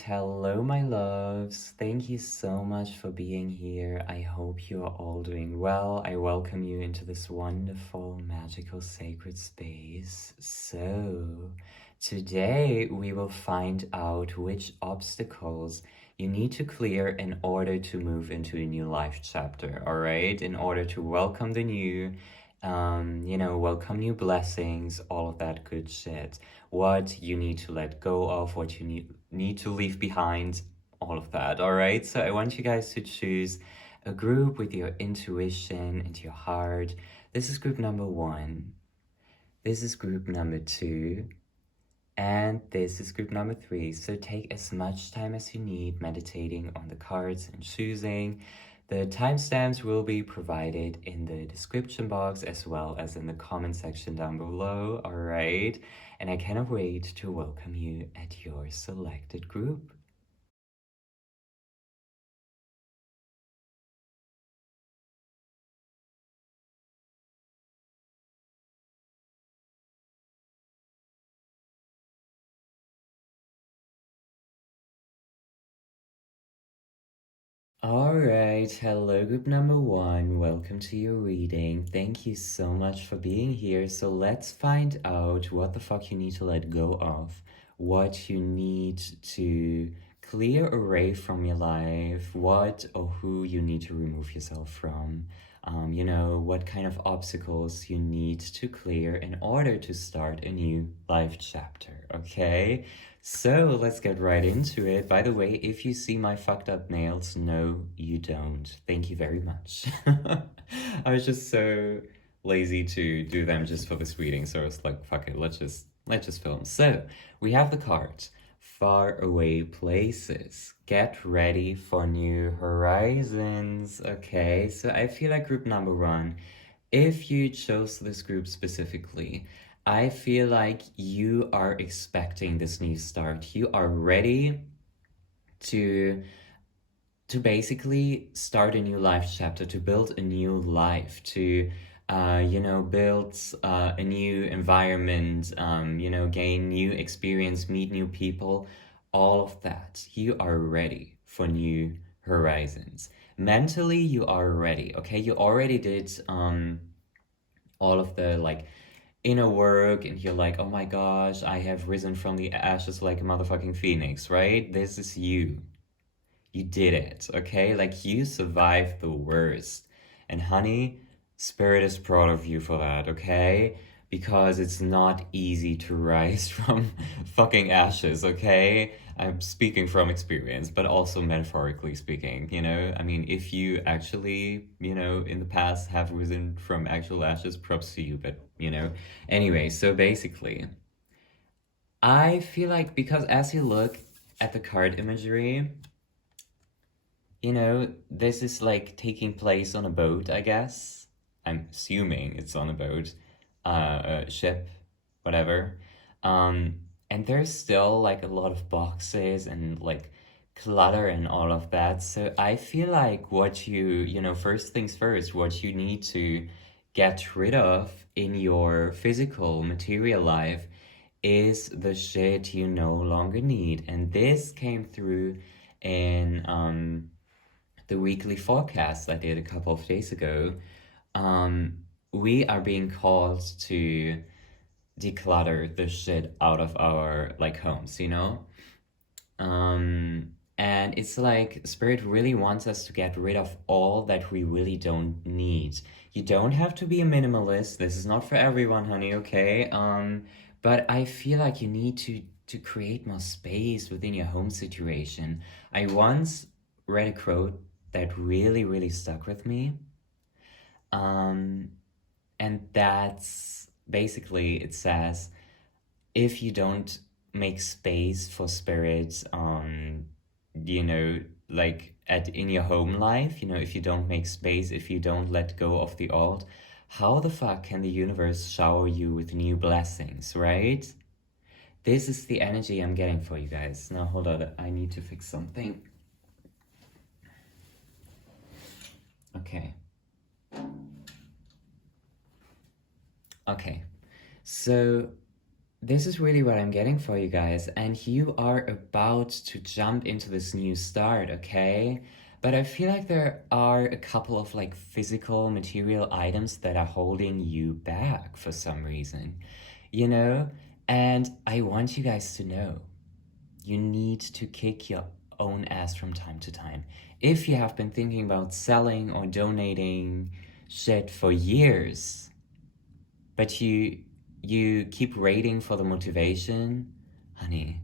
hello my loves. Thank you so much for being here. I hope you are all doing well. I welcome you into this wonderful, magical, sacred space. So, today we will find out which obstacles you need to clear in order to move into a new life chapter, all right? In order to welcome the new, welcome new blessings, all of that good shit. What you need to let go of, what you need to leave behind, all of that, all right? So I want you guys to choose a group with your intuition and your heart. This is group number 1. This is group number 2. And this is group number 3. So take as much time as you need meditating on the cards and choosing. The timestamps will be provided in the description box as well as in the comment section down below, all right? And I cannot wait to welcome you at your selected group. All right, hello group number 1, welcome to your reading. Thank you so much for being here. So let's find out what the fuck you need to let go of, what you need to clear away from your life, what or who you need to remove yourself from. What kind of obstacles you need to clear in order to start a new life chapter, okay? So let's get right into it. By the way, if you see my fucked up nails, no, you don't. Thank you very much. I was just so lazy to do them just for this reading, so I was like, fuck it, let's just film. So we have the card, Far Away Places. Get ready for new horizons. Okay, so I feel like group number 1, if you chose this group specifically, I feel like you are expecting this new start. You are ready to basically start a new life chapter, to build a new life, to build a new environment, gain new experience, meet new people, all of that. You are ready for new horizons. Mentally, you are ready, okay? You already did all of the inner work, and you're like, oh my gosh, I have risen from the ashes like a motherfucking phoenix, right? This is you. You did it, okay? Like, you survived the worst. And honey, Spirit is proud of you for that, okay? Because it's not easy to rise from fucking ashes, okay? I'm speaking from experience, but also metaphorically speaking, I mean, if you actually, in the past have risen from actual ashes, props to you, but, Anyway, so basically, I feel like, because as you look at the card imagery, this is like taking place on a boat, I guess. I'm assuming it's on a boat, a ship, whatever. And there's still like a lot of boxes and like clutter and all of that. So I feel like what first things first, what you need to get rid of in your physical material life is the shit you no longer need. And this came through in the weekly forecast I did a couple of days ago. We are being called to declutter the shit out of our homes, and it's like Spirit really wants us to get rid of all that we really don't need. You don't have to be a minimalist. This is not for everyone, honey, okay? But I feel like you need to create more space within your home situation. I once read a quote that really, really stuck with me. And that's basically, it says, if you don't make space for spirits, in your home life, if you don't make space, if you don't let go of the old, how the fuck can the universe shower you with new blessings, right? This is the energy I'm getting for you guys. Now, hold on, I need to fix something. Okay. Okay. So this is really what I'm getting for you guys, and you are about to jump into this new start, okay? But I feel like there are a couple of like physical material items that are holding you back for some reason, you know? And I want you guys to know you need to kick your own ass from time to time. If you have been thinking about selling or donating shit for years, but you keep waiting for the motivation, honey,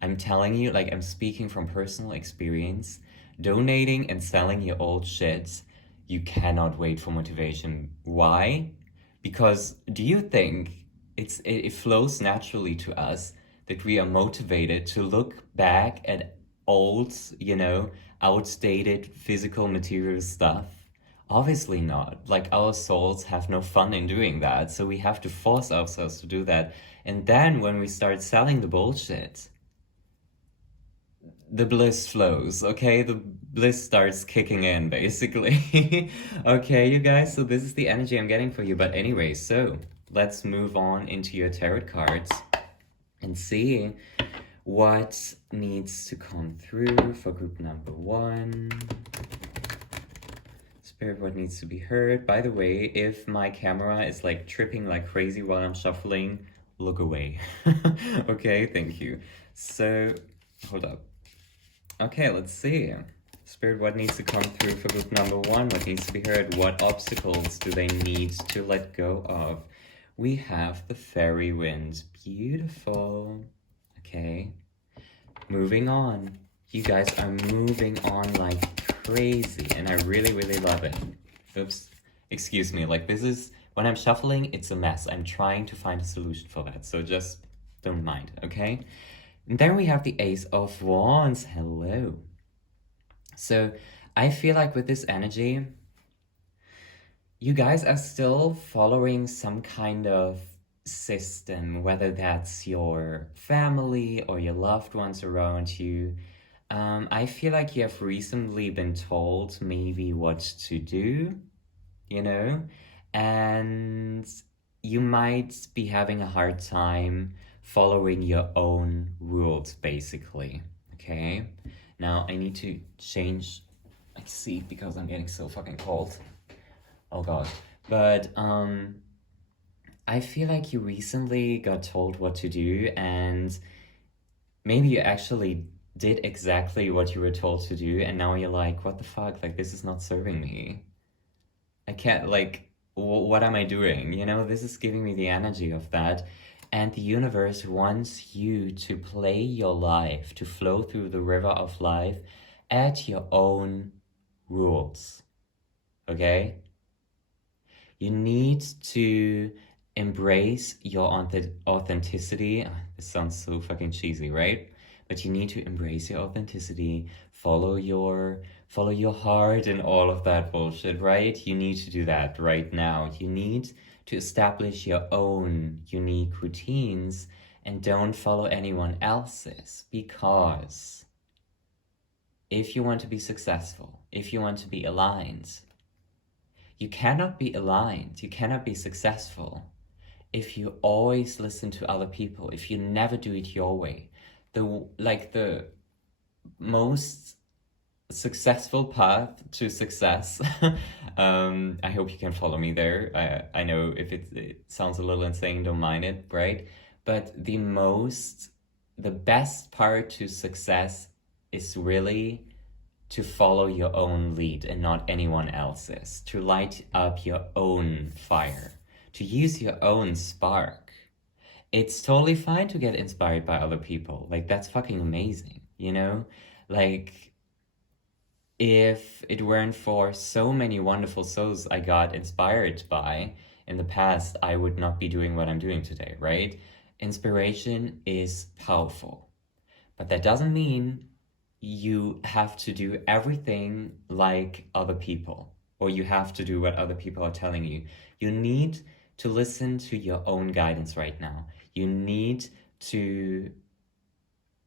I'm telling you, like I'm speaking from personal experience, donating and selling your old shit, you cannot wait for motivation. Why? Because do you think it flows naturally to us that we are motivated to look back at old, outdated physical material stuff? Obviously not. Like our souls have no fun in doing that, so we have to force ourselves to do that. And then when we start selling the bullshit, the bliss flows, okay? The bliss starts kicking in, basically. Okay, you guys, so this is the energy I'm getting for you. But anyway, so let's move on into your tarot cards and see what needs to come through for group number 1. Spirit, what needs to be heard. By the way, if my camera is like tripping like crazy while I'm shuffling, look away. Okay, thank you. So, hold up. Okay, let's see. Spirit, what needs to come through for group number 1? What needs to be heard? What obstacles do they need to let go of? We have the fairy wind. Beautiful. Okay. Moving on. You guys are moving on like crazy, and I really, really love it. Oops. Excuse me. Like, this is... When I'm shuffling, it's a mess. I'm trying to find a solution for that, so just don't mind, okay? And then we have the Ace of Wands. Hello. So I feel like with this energy, you guys are still following some kind of system, whether that's your family or your loved ones around you. I feel like you have recently been told maybe what to do, and you might be having a hard time following your own rules, basically, okay? Now, I need to change my seat because I'm getting so fucking cold. Oh god. But, I feel like you recently got told what to do, and maybe you actually did exactly what you were told to do, and now you're like, what the fuck? Like, this is not serving me. I can't, like, what am I doing? This is giving me the energy of that. And the universe wants you to play your life, to flow through the river of life at your own rules. Okay? You need to embrace your authenticity. This sounds so fucking cheesy, right? But you need to embrace your authenticity, follow your heart and all of that bullshit, right? You need to do that right now. You need to establish your own unique routines and don't follow anyone else's, because if you want to be successful, if you want to be aligned, you cannot be aligned, you cannot be successful if you always listen to other people, if you never do it your way. The most successful path to success, I hope you can follow me there. I know if it sounds a little insane, don't mind it, right? But the best part to success is really to follow your own lead and not anyone else's, to light up your own fire, to use your own spark. It's totally fine to get inspired by other people. Like, that's fucking amazing, Like, if it weren't for so many wonderful souls I got inspired by in the past, I would not be doing what I'm doing today, right? Inspiration is powerful, but that doesn't mean you have to do everything like other people, or you have to do what other people are telling you. You need to listen to your own guidance right now. You need to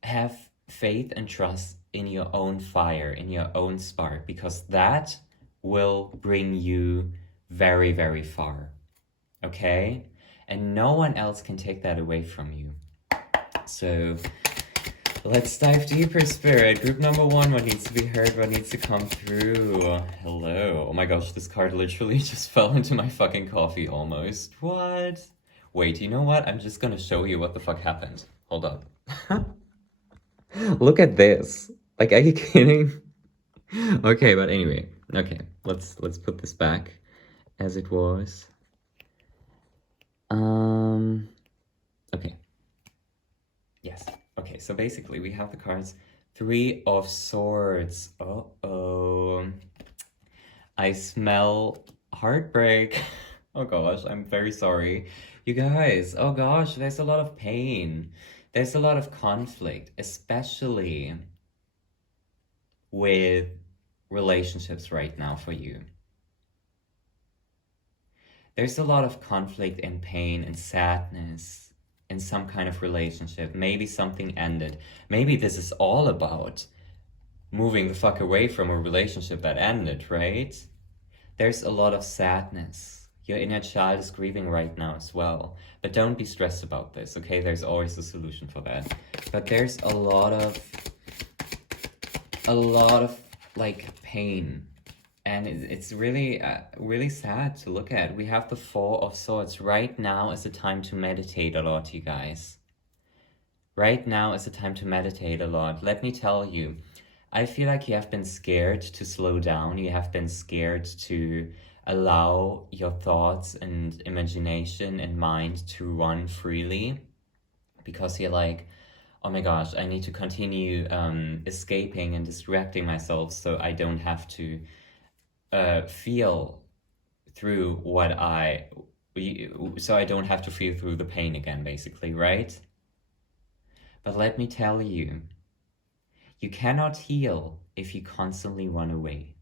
have faith and trust in your own fire, in your own spark, because that will bring you very, very far. Okay? And no one else can take that away from you. So let's dive deeper, Spirit. Group number 1, what needs to be heard, what needs to come through? Hello. Oh my gosh, this card literally just fell into my fucking coffee almost. What? Wait, you know what? I'm just gonna show you what the fuck happened. Hold up. Look at this. Like, are you kidding? Okay, but anyway. Okay, let's put this back as it was. Okay. Yes. Okay, so basically we have the cards 3 of Swords. Uh-oh. I smell heartbreak. Oh gosh, I'm very sorry. You guys, oh gosh, there's a lot of pain. There's a lot of conflict, especially with relationships right now for you. There's a lot of conflict and pain and sadness in some kind of relationship. Maybe something ended. Maybe this is all about moving the fuck away from a relationship that ended, right? There's a lot of sadness. Your inner child is grieving right now as well. But don't be stressed about this, okay? There's always a solution for that. But there's a lot of like pain. And it's really, really sad to look at. We have the 4 of Swords. Right now is the time to meditate a lot, you guys. Right now is the time to meditate a lot. Let me tell you, I feel like you have been scared to slow down. You have been scared to allow your thoughts and imagination and mind to run freely. Because you're like, oh my gosh, I need to continue escaping and distracting myself so I don't have to feel through so I don't have to feel through the pain again, basically, right? But let me tell you, you cannot heal if you constantly run away.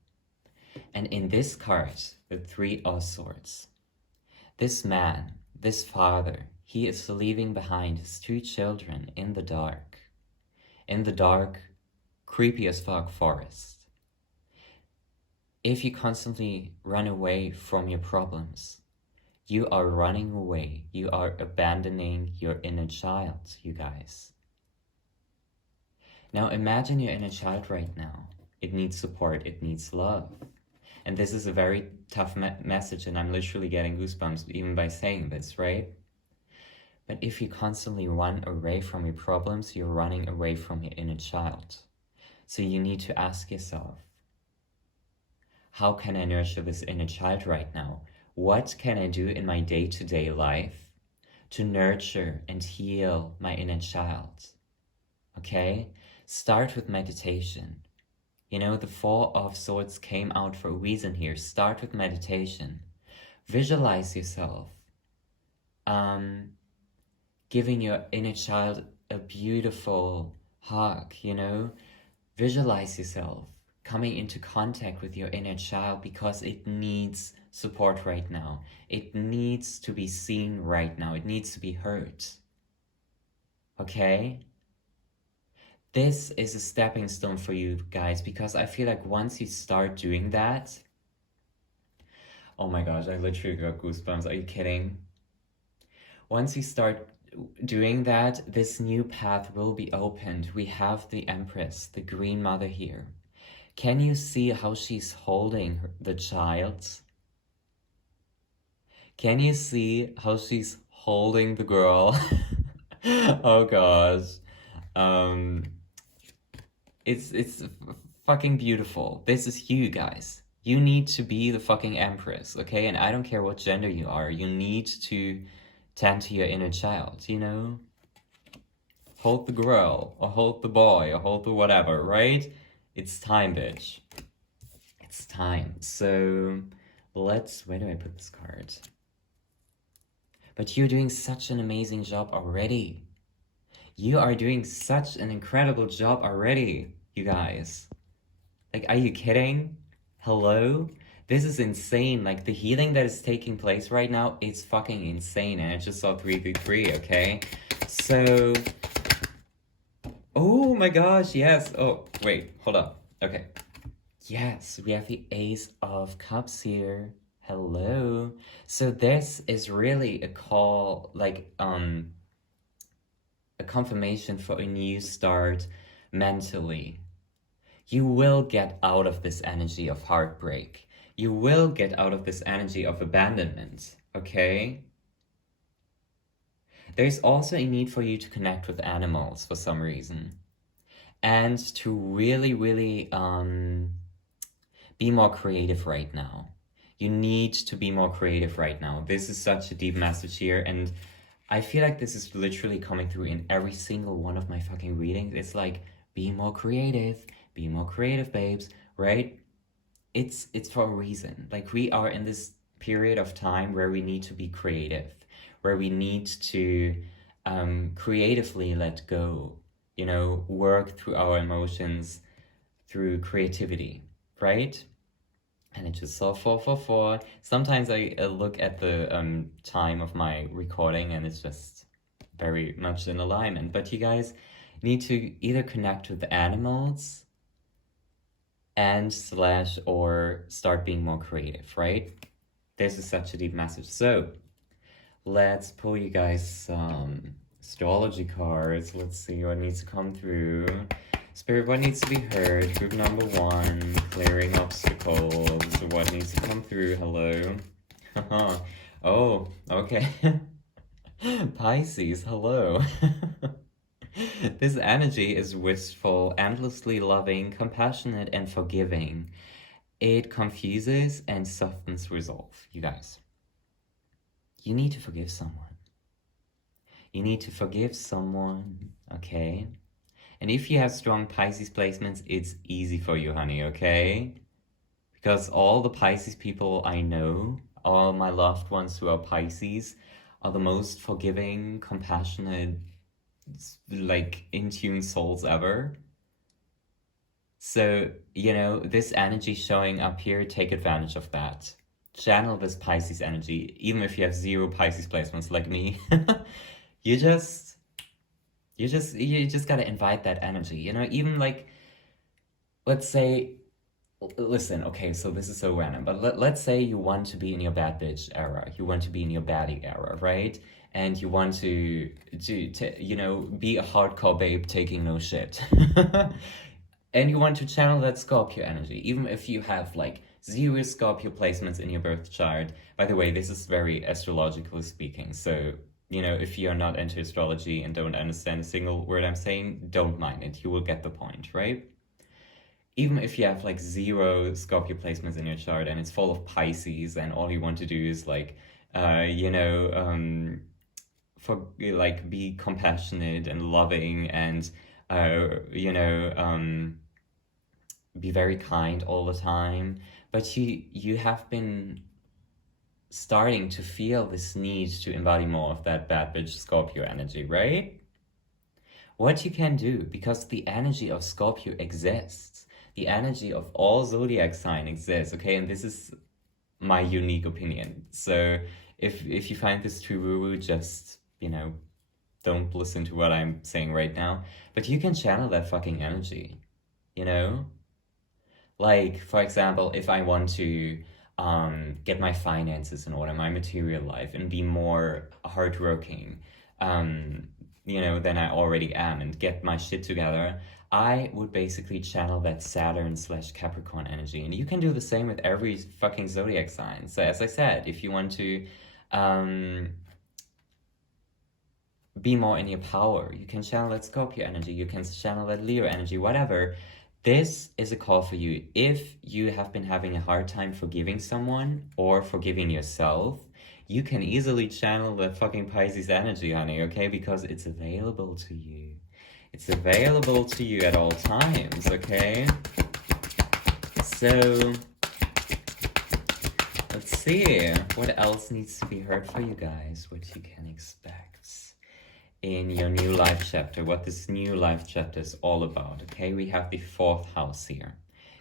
And in this card, the 3 of Swords, this man, this father, he is leaving behind his 2 children in the dark, creepy as fuck forest. If you constantly run away from your problems, you are running away. You are abandoning your inner child, you guys. Now imagine your inner child right now. It needs support, it needs love. And this is a very tough message, and I'm literally getting goosebumps even by saying this, right? But if you constantly run away from your problems, you're running away from your inner child. So you need to ask yourself, how can I nurture this inner child right now? What can I do in my day-to-day life to nurture and heal my inner child? Okay? Start with meditation. You know, the 4 of Swords came out for a reason here. Start with meditation. Visualize yourself giving your inner child a beautiful hug, you know? Visualize yourself coming into contact with your inner child because it needs support right now. It needs to be seen right now. It needs to be heard. Okay? This is a stepping stone for you guys because I feel like once you start doing that, oh my gosh, I literally got goosebumps. Are you kidding? Once you start doing that, this new path will be opened. We have the Empress, the Green Mother here. Can you see how she's holding the child? Can you see how she's holding the girl? Oh gosh. It's fucking beautiful. This is you guys. You need to be the fucking Empress, okay? And I don't care what gender you are. You need to tend to your inner child, you know? Hold the girl, or hold the boy, or hold the whatever, right? It's time, bitch. It's time. So, where do I put this card? But you're doing such an amazing job already. You are doing such an incredible job already, you guys. Like, are you kidding? Hello? This is insane. Like, the healing that is taking place right now is fucking insane. And I just saw 333, okay? So, oh my gosh, yes. Oh, wait, hold up. Okay. Yes, we have the Ace of Cups here. Hello. So this is really a call, like a confirmation for a new start mentally. You will get out of this energy of heartbreak. You will get out of this energy of abandonment, okay? There's also a need for you to connect with animals for some reason. And to really, really be more creative right now. You need to be more creative right now. This is such a deep message here, and I feel like this is literally coming through in every single one of my fucking readings. It's like, be more creative, babes, right? It's for a reason. Like, we are in this period of time where we need to be creative, where we need to creatively let go, work through our emotions through creativity, right? And it just saw 444. Sometimes I look at the time of my recording and it's just very much in alignment. But you guys need to either connect with the animals and slash or start being more creative, right? This is such a deep message. So let's pull you guys some astrology cards. Let's see what needs to come through. Spirit, what needs to be heard? Group number 1, clearing obstacles. What needs to come through? Hello. Oh, okay. Pisces, hello. This energy is wistful, endlessly loving, compassionate, and forgiving. It confuses and softens resolve. You guys, you need to forgive someone. You need to forgive someone, okay? And if you have strong Pisces placements, it's easy for you, honey, okay? Because all the Pisces people I know, all my loved ones who are Pisces, are the most forgiving, compassionate, like, in-tune souls ever. So, this energy showing up here, take advantage of that. Channel this Pisces energy, even if you have 0 Pisces placements like me. You just gotta invite that energy, even like, let's say, listen, okay, so this is so random, but let's say you want to be in your bad bitch era, you want to be in your baddie era, right? And you want to be a hardcore babe taking no shit. And you want to channel that Scorpio energy, even if you have like 0 Scorpio placements in your birth chart. By the way, this is very astrologically speaking, so if you're not into astrology and don't understand a single word I'm saying, don't mind it. You will get the point, right? Even if you have like 0 Scorpio placements in your chart and it's full of Pisces and all you want to do is like, be compassionate and loving and, be very kind all the time. But you have been starting to feel this need to embody more of that bad bitch Scorpio energy, right? What you can do, because the energy of Scorpio exists, the energy of all zodiac sign exists, okay? And this is my unique opinion. So if you find this too woo-woo, just, don't listen to what I'm saying right now. But you can channel that fucking energy, Like, for example, if I want to get my finances in order, my material life, and be more hardworking, than I already am, and get my shit together, I would basically channel that Saturn/Capricorn energy. And you can do the same with every fucking zodiac sign. So as I said, if you want to be more in your power, you can channel that Scorpio energy, you can channel that Leo energy, whatever. This is a call for you. If you have been having a hard time forgiving someone or forgiving yourself, you can easily channel the fucking Pisces energy, honey, okay? Because it's available to you. It's available to you at all times, okay? So, let's see. What else needs to be heard for you guys? What you can expect in your new life chapter, what this new life chapter is all about, okay? We have the 4th house here,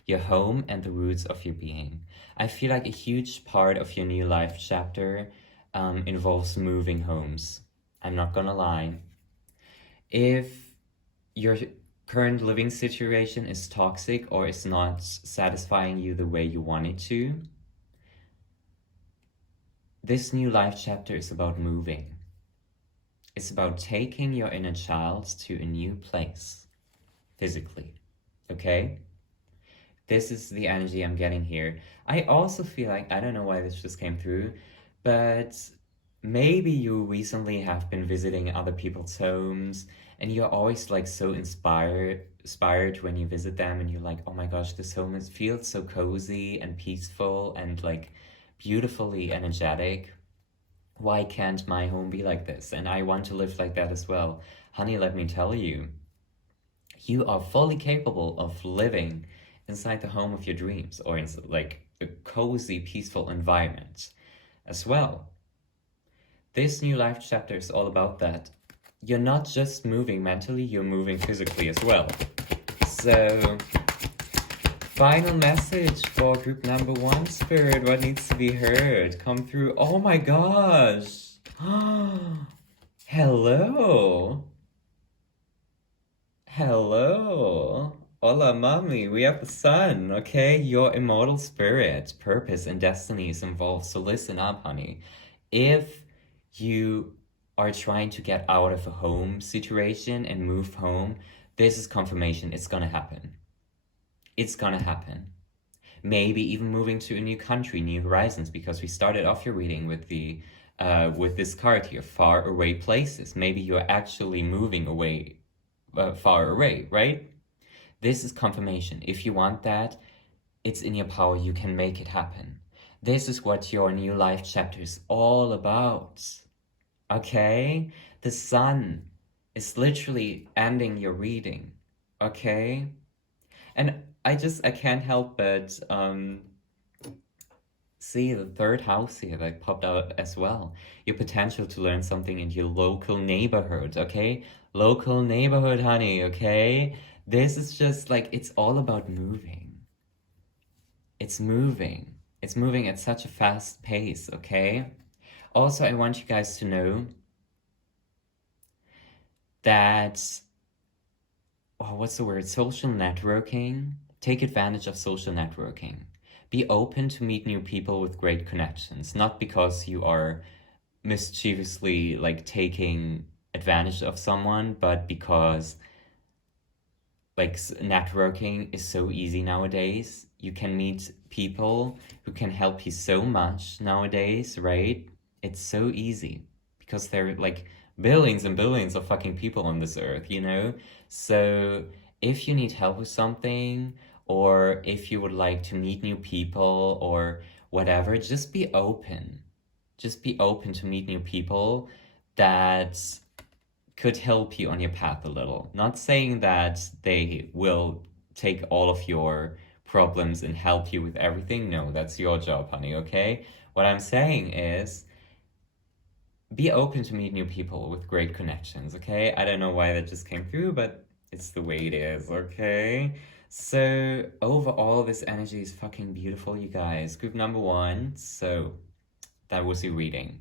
your home and the roots of your being. I feel like a huge part of your new life chapter involves moving homes. I'm not gonna lie. If your current living situation is toxic or is not satisfying you the way you want it to, this new life chapter is about moving. It's about taking your inner child to a new place, physically, okay? This is the energy I'm getting here. I also feel like, I don't know why this just came through, but maybe you recently have been visiting other people's homes and you're always like so inspired when you visit them and you're like, oh my gosh, this home feels so cozy and peaceful and like beautifully energetic. Why can't my home be like this? And I want to live like that as well. Honey, let me tell you, you are fully capable of living inside the home of your dreams or in like a cozy, peaceful environment as well. This new life chapter is all about that. You're not just moving mentally, you're moving physically as well. So, final message for group number 1, Spirit. What needs to be heard? Come through. Oh my gosh. Hello. Hello. Hola, mommy. We have the sun, okay? Your immortal spirit, purpose, and destiny is involved. So listen up, honey. If you are trying to get out of a home situation and move home, this is confirmation. It's gonna happen. It's gonna happen. Maybe even moving to a new country, new horizons, because we started off your reading with the with this card here, far away places. Maybe you're actually moving away, far away, right? This is confirmation. If you want that, it's in your power. You can make it happen. This is what your new life chapter is all about. Okay? The sun is literally ending your reading. Okay? And I can't help but see the 3rd house here that popped out as well. Your potential to learn something in your local neighborhood, okay? Local neighborhood, honey, okay? This is just like, it's all about moving. It's moving. It's moving at such a fast pace, okay? Also, I want you guys to know that, oh, what's the word? Social networking. Take advantage of social networking. Be open to meet new people with great connections, not because you are mischievously like taking advantage of someone, but because like networking is so easy nowadays. You can meet people who can help you so much nowadays, right? It's so easy because there are like billions and billions of fucking people on this earth, you know? So if you need help with something, or if you would like to meet new people or whatever, just be open. Just be open to meet new people that could help you on your path a little. Not saying that they will take all of your problems and help you with everything. No, that's your job, honey, okay? What I'm saying is be open to meet new people with great connections, okay? I don't know why that just came through, but it's the way it is, okay? So overall, this energy is fucking beautiful, you guys. Group number 1. So that was your reading.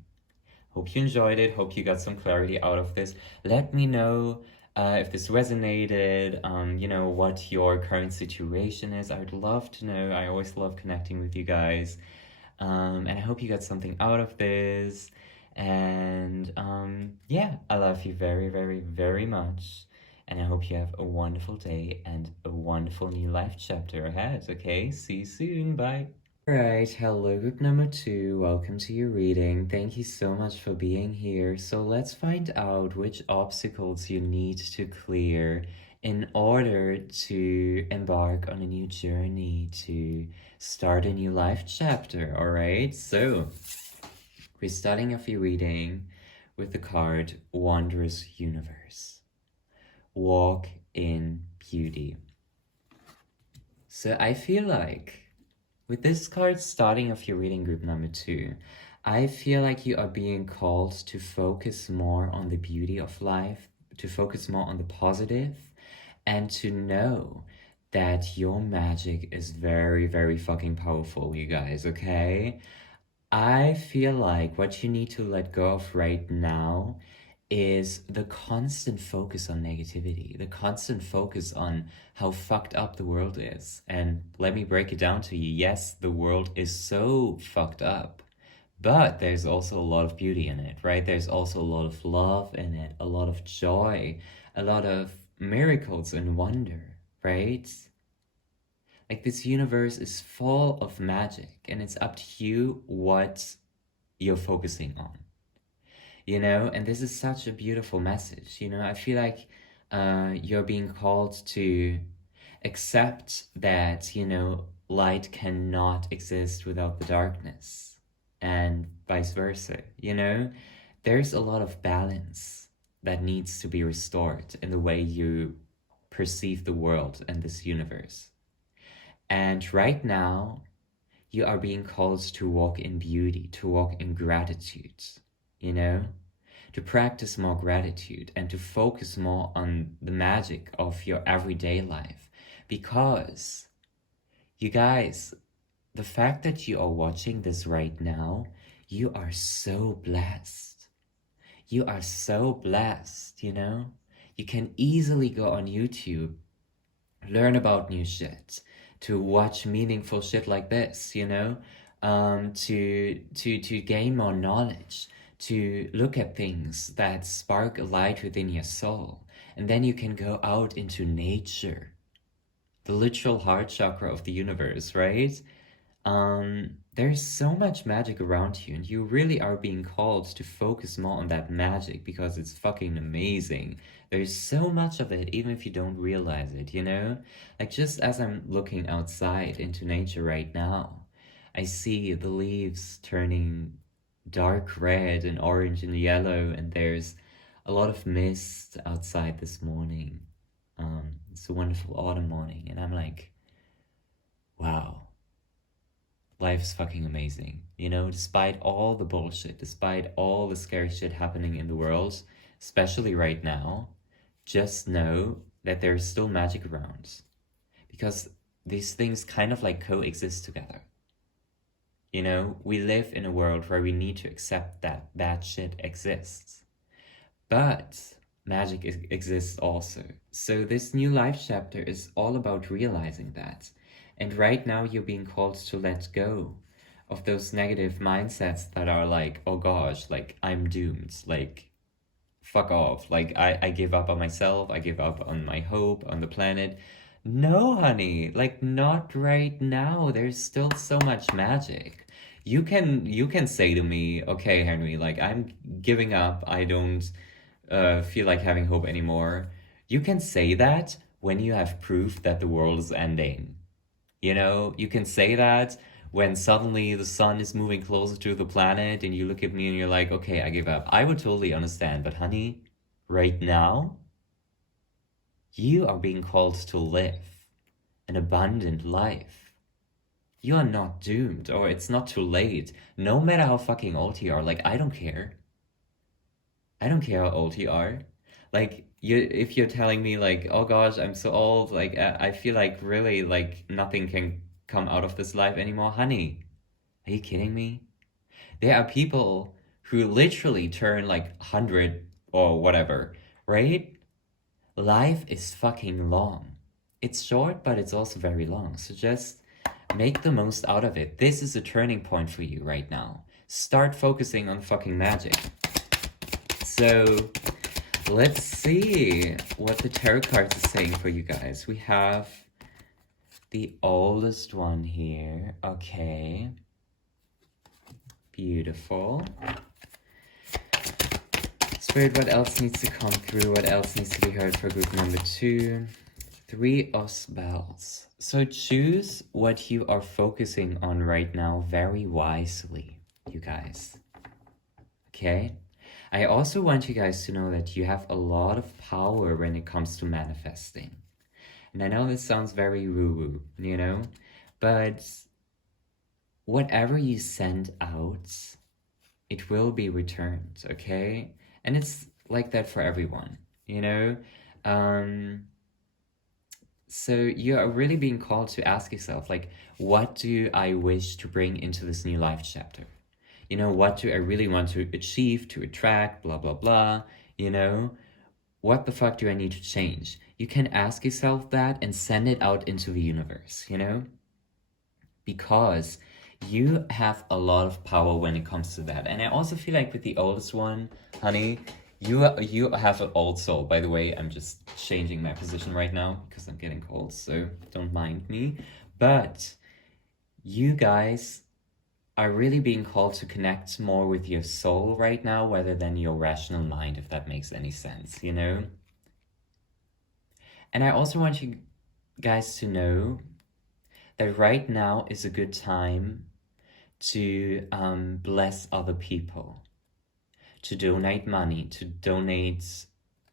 Hope you enjoyed it. Hope you got some clarity out of this. Let me know if this resonated, you know, what your current situation is. I would love to know. I always love connecting with you guys. And I hope you got something out of this. And yeah, I love you very, very, very much. And I hope you have a wonderful day and a wonderful new life chapter ahead. Okay, see you soon. Bye. Alright, hello group number 2, welcome to your reading. Thank you so much for being here. So let's find out which obstacles you need to clear in order to embark on a new journey, to start a new life chapter, alright? So, we're starting off your reading with the card Wondrous Universe. Walk in beauty. So I feel like with this card starting off your reading group number 2, I feel like you are being called to focus more on the beauty of life, to focus more on the positive, and to know that your magic is very, very fucking powerful, you guys, okay? I feel like what you need to let go of right now is the constant focus on negativity, the constant focus on how fucked up the world is. And let me break it down to you. Yes, the world is so fucked up, But there's also a lot of beauty in it, right? There's also a lot of love in it, a lot of joy, a lot of miracles and wonder, right? Like this universe is full of magic, and it's up to you what you're focusing on, you know? And this is such a beautiful message, you know? I feel like you're being called to accept that, you know, light cannot exist without the darkness, and vice versa, you know? There's a lot of balance that needs to be restored in the way you perceive the world and this universe. And right now, you are being called to walk in beauty, to walk in gratitude, you know? To practice more gratitude and to focus more on the magic of your everyday life. Because, you guys, the fact that you are watching this right now, you are so blessed. You are so blessed, you know? You can easily go on YouTube, learn about new shit, to watch meaningful shit like this, you know? To gain more knowledge, to look at things that spark a light within your soul. And then you can go out into nature, the literal heart chakra of the universe, right? There's so much magic around you, and you really are being called to focus more on that magic because it's fucking amazing. There's so much of it, even if you don't realize it, you know? Like, just as I'm looking outside into nature right now, I see the leaves turning dark red and orange and yellow, and there's a lot of mist outside this morning. It's a wonderful autumn morning, and I'm like, wow, life is fucking amazing. You know, despite all the bullshit, despite all the scary shit happening in the world, especially right now, just know that there's still magic around. Because these things kind of like coexist together. You know, we live in a world where we need to accept that bad shit exists. But magic exists also. So this new life chapter is all about realizing that. And right now you're being called to let go of those negative mindsets that are like, oh gosh, like I'm doomed, like fuck off, like I give up on myself, I give up on my hope, on the planet. No, honey, like not right now. There's still so much magic. You can say to me, okay, Henry, like I'm giving up. I don't feel like having hope anymore. You can say that when you have proof that the world is ending. You know, you can say that when suddenly the sun is moving closer to the planet and you look at me and you're like, okay, I give up. I would totally understand. But honey, right now, you are being called to live an abundant life. You are not doomed, or it's not too late. No matter how fucking old you are, like, I don't care. I don't care how old you are. Like, if you're telling me like, oh gosh, I'm so old, like I feel like really like nothing can come out of this life anymore, honey. Are you kidding me? There are people who literally turn like 100 or whatever, right? Life is fucking long. It's short, but it's also very long. So just make the most out of it. This is a turning point for you right now. Start focusing on fucking magic. So let's see what the tarot cards are saying for you guys. We have the oldest one here. Okay. Beautiful. Spirit, what else needs to come through? What else needs to be heard for group number 2? 3 of Spells. So choose what you are focusing on right now very wisely, you guys. Okay? I also want you guys to know that you have a lot of power when it comes to manifesting. And I know this sounds very woo-woo, you know? But whatever you send out, it will be returned, okay? And it's like that for everyone, you know? So you are really being called to ask yourself, like, what do I wish to bring into this new life chapter? You know, what do I really want to achieve, to attract, blah, blah, blah, you know? What the fuck do I need to change? You can ask yourself that and send it out into the universe, you know? Because You have a lot of power when it comes to that. And I also feel like with the oldest one, honey, you have an old soul. By the way, I'm just changing my position right now because I'm getting cold, so don't mind me. But you guys are really being called to connect more with your soul right now rather than your rational mind, if that makes any sense, you know? And I also want you guys to know that right now is a good time to bless other people, to donate money, to donate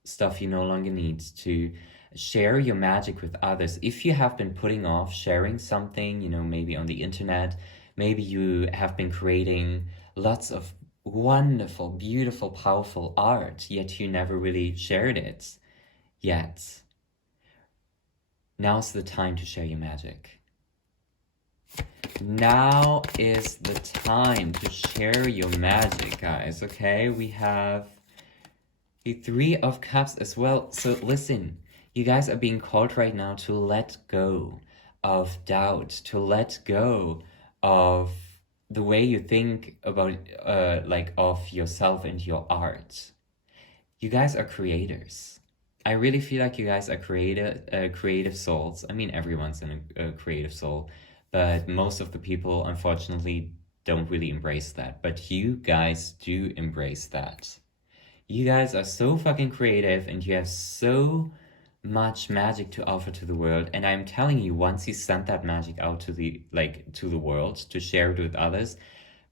stuff you no longer need, to share your magic with others. If you have been putting off sharing something, you know, maybe on the internet, maybe you have been creating lots of wonderful, beautiful, powerful art, yet you never really shared it yet. Now's the time to share your magic. Now is the time to share your magic, guys, okay? We have the Three of Cups as well. So listen, you guys are being called right now to let go of doubt, to let go of the way you think about, like, of yourself and your art. You guys are creators. I really feel like you guys are creative souls. I mean, everyone's in a creative soul, but most of the people, unfortunately, don't really embrace that. But you guys do embrace that. You guys are so fucking creative and you have so much magic to offer to the world. And I'm telling you, once you send that magic out to the world to share it with others,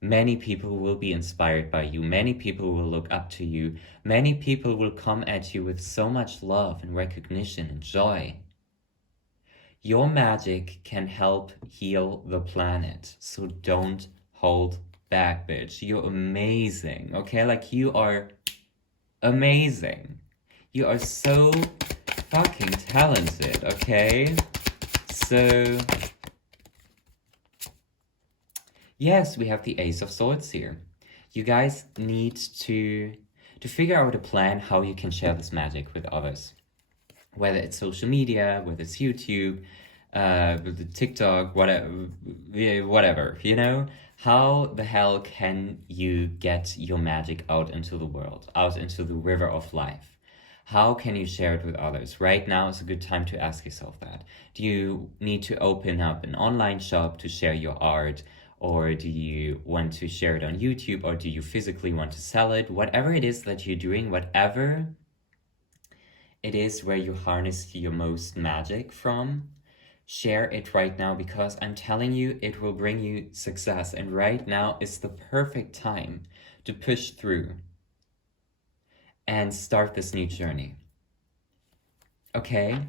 many people will be inspired by you. Many people will look up to you. Many people will come at you with so much love and recognition and joy. Your magic can help heal the planet. So don't hold back, bitch. You're amazing, okay? Like, you are amazing. You are so fucking talented, okay? So yes, we have the Ace of Swords here. You guys need to figure out a plan how you can share this magic with others. Whether it's social media, whether it's YouTube, TikTok, whatever, you know? How the hell can you get your magic out into the world, out into the river of life? How can you share it with others? Right now is a good time to ask yourself that. Do you need to open up an online shop to share your art? Or do you want to share it on YouTube? Or do you physically want to sell it? Whatever it is that you're doing, whatever it is where you harness your most magic from, share it right now, because I'm telling you, it will bring you success. And right now is the perfect time to push through and start this new journey. Okay?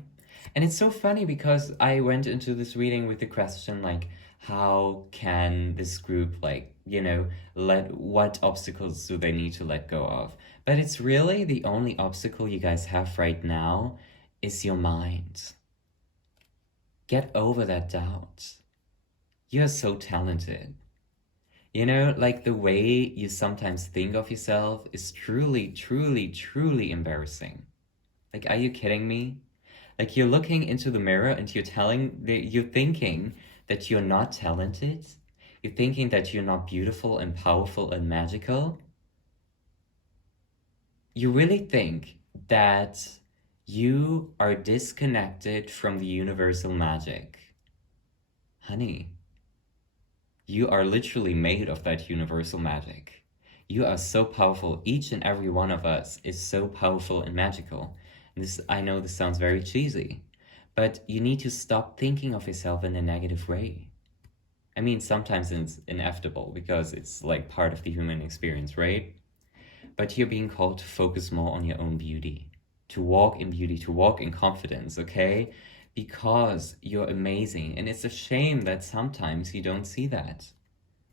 And it's so funny because I went into this reading with the question, like, how can this group, like, you know, what obstacles do they need to let go of? But it's really the only obstacle you guys have right now is your mind. Get over that doubt. You're so talented. You know, like, the way you sometimes think of yourself is truly, truly, truly embarrassing. Like, are you kidding me? Like, you're looking into the mirror and you're thinking that you're not talented. You're thinking that you're not beautiful and powerful and magical. You really think that you are disconnected from the universal magic. Honey, you are literally made of that universal magic. You are so powerful. Each and every one of us is so powerful and magical. And I know this sounds very cheesy, but you need to stop thinking of yourself in a negative way. I mean, sometimes it's inevitable because it's like part of the human experience, right? But you're being called to focus more on your own beauty, to walk in beauty, to walk in confidence, okay? Because you're amazing. And it's a shame that sometimes you don't see that.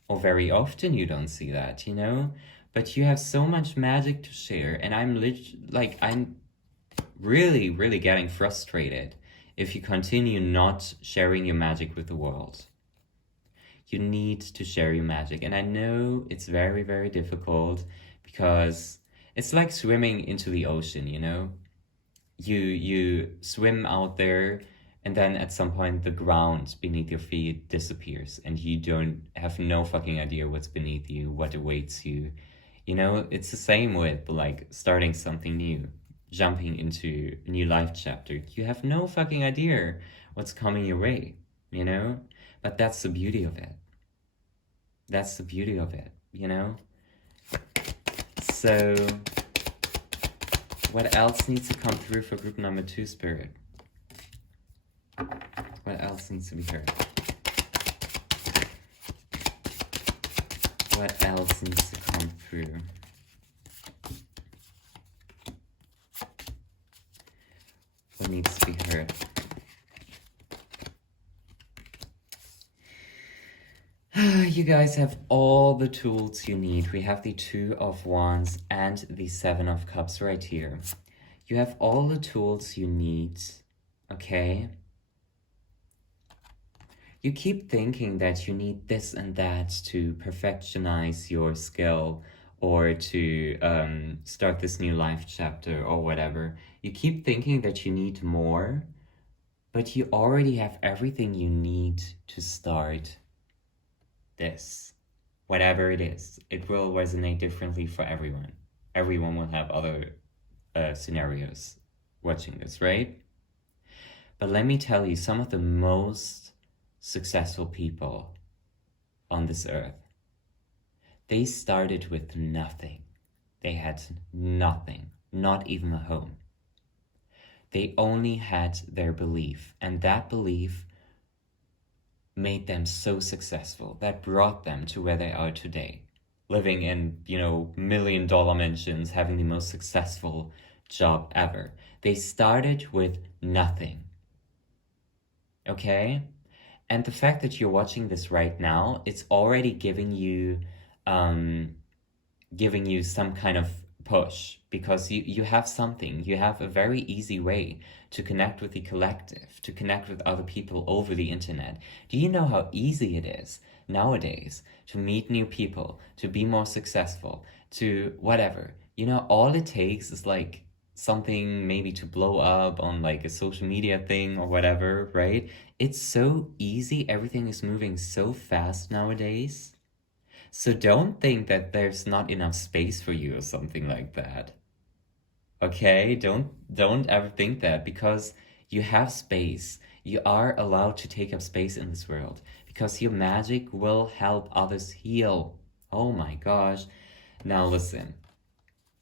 Or very often you don't see that, you know? But you have so much magic to share. And I'm really, really getting frustrated if you continue not sharing your magic with the world. You need to share your magic. And I know it's very, very difficult because it's like swimming into the ocean, you know? You swim out there And then at some point, the ground beneath your feet disappears and you don't have no fucking idea what's beneath you, what awaits you. You know, it's the same with like starting something new, jumping into a new life chapter. You have no fucking idea what's coming your way, you know? But that's the beauty of it. That's the beauty of it, you know? So, what else needs to come through for group number 2, Spirit? What else needs to be heard? What else needs to come through? What needs to be heard? You guys have all the tools you need. We have the 2 of Wands and the 7 of Cups right here. You have all the tools you need, okay? You keep thinking that you need this and that to perfectionize your skill or to start this new life chapter or whatever. You keep thinking that you need more, but you already have everything you need to start this. Whatever it is, it will resonate differently for everyone. Everyone will have other scenarios watching this, right? But let me tell you, some of the most successful people on this earth, they started with nothing. They had nothing, not even a home. They only had their belief, and that belief made them so successful, that brought them to where they are today, living in, you know, $1 million mansions, having the most successful job ever. They started with nothing, okay? And the fact that you're watching this right now, it's already giving you some kind of push, because you have something. You have a very easy way to connect with the collective, to connect with other people over the internet. Do you know how easy it is nowadays to meet new people, to be more successful, to whatever? You know, all it takes is like something maybe to blow up on like a social media thing or whatever, right? It's so easy. Everything is moving so fast nowadays. So don't think that there's not enough space for you or something like that. Okay? Don't ever think that, because you have space. You are allowed to take up space in this world, because your magic will help others heal. Oh my gosh. Now listen.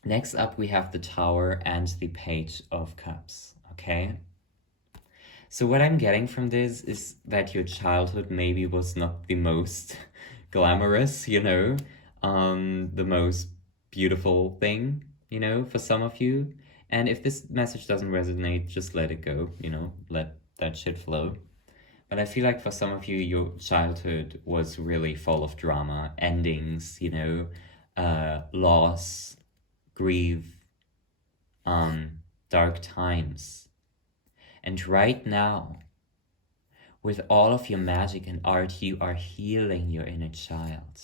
Next up, we have the Tower and the Page of Cups, okay? So what I'm getting from this is that your childhood maybe was not the most glamorous, you know, the most beautiful thing, you know, for some of you. And if this message doesn't resonate, just let it go, you know, let that shit flow. But I feel like for some of you, your childhood was really full of drama, endings, you know, loss, grief, dark times. And right now, with all of your magic and art, you are healing your inner child.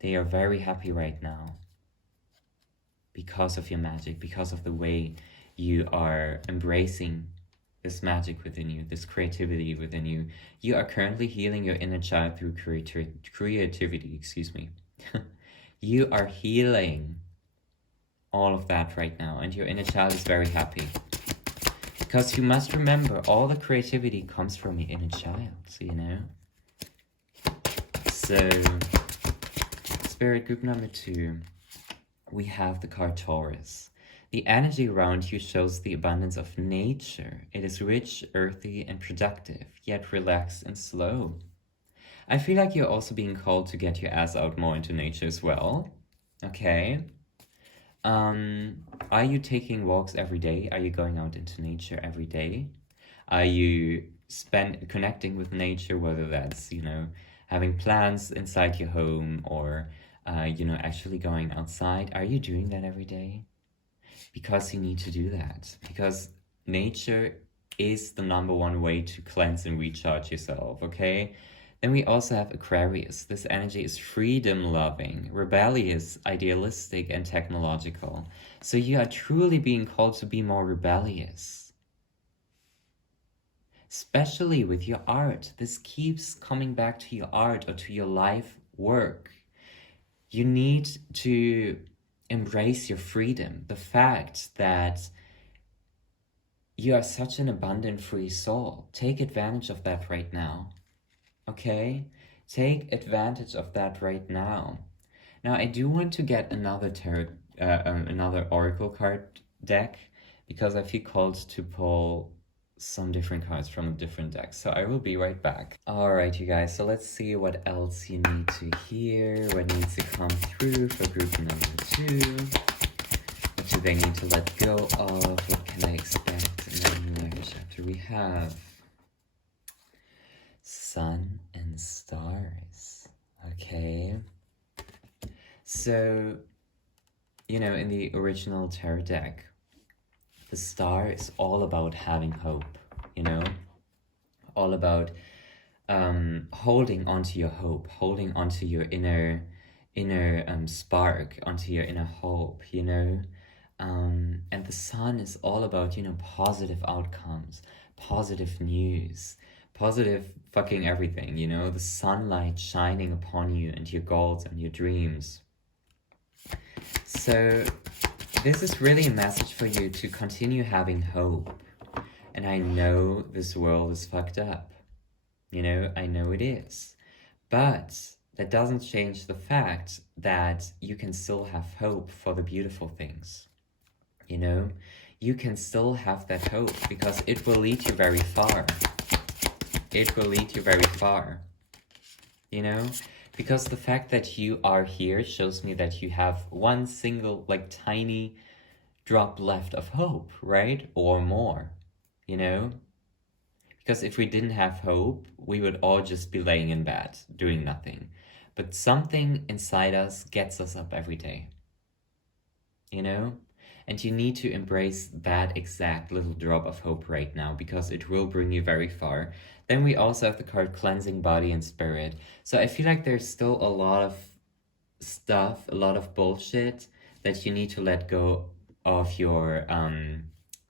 They are very happy right now because of your magic, because of the way you are embracing this magic within you, this creativity within you. You are currently healing your inner child through creativity, excuse me. You are healing all of that right now, and your inner child is very happy. Because you must remember, all the creativity comes from your inner child, you know? So, Spirit group number 2, we have the card Taurus. The energy around you shows the abundance of nature. It is rich, earthy, and productive, yet relaxed and slow. I feel like you're also being called to get your ass out more into nature as well. Okay. Are you taking walks every day? Are you going out into nature every day? Are you connecting with nature, whether that's, you know, having plants inside your home or, you know, actually going outside? Are you doing that every day? Because you need to do that. Because nature is the #1 way to cleanse and recharge yourself, okay? Then we also have Aquarius. This energy is freedom-loving, rebellious, idealistic, and technological. So you are truly being called to be more rebellious. especially with your art. This keeps coming back to your art or to your life work. You need to embrace your freedom, the fact that you are such an abundant free soul. Take advantage of that right now. Okay? Take advantage of that right now. Now, I do want to get another another oracle card deck, because I feel called to pull some different cards from a different deck. So I will be right back. All right, you guys. So let's see what else you need to hear. What needs to come through for group number 2? What do they need to let go of? What can I expect in the Untitled Chapter? We have Sun and Stars. Okay. So, you know, in the original tarot deck, the star is all about having hope, you know? All about holding onto your hope, holding onto your inner spark, onto your inner hope, you know? And the sun is all about, you know, positive outcomes, positive news, positive fucking everything, you know? The sunlight shining upon you and your goals and your dreams. So this is really a message for you to continue having hope. And I know this world is fucked up. You know, I know it is. But that doesn't change the fact that you can still have hope for the beautiful things. You know, you can still have that hope because it will lead you very far. It will lead you very far. You know? Because the fact that you are here shows me that you have one single, like, tiny drop left of hope, right? Or more, you know? Because if we didn't have hope, we would all just be laying in bed, doing nothing. But something inside us gets us up every day, you know? And you need to embrace that exact little drop of hope right now, because it will bring you very far. Then we also have the card Cleansing Body and Spirit. So I feel like there's still a lot of stuff, a lot of bullshit that you need to let go of your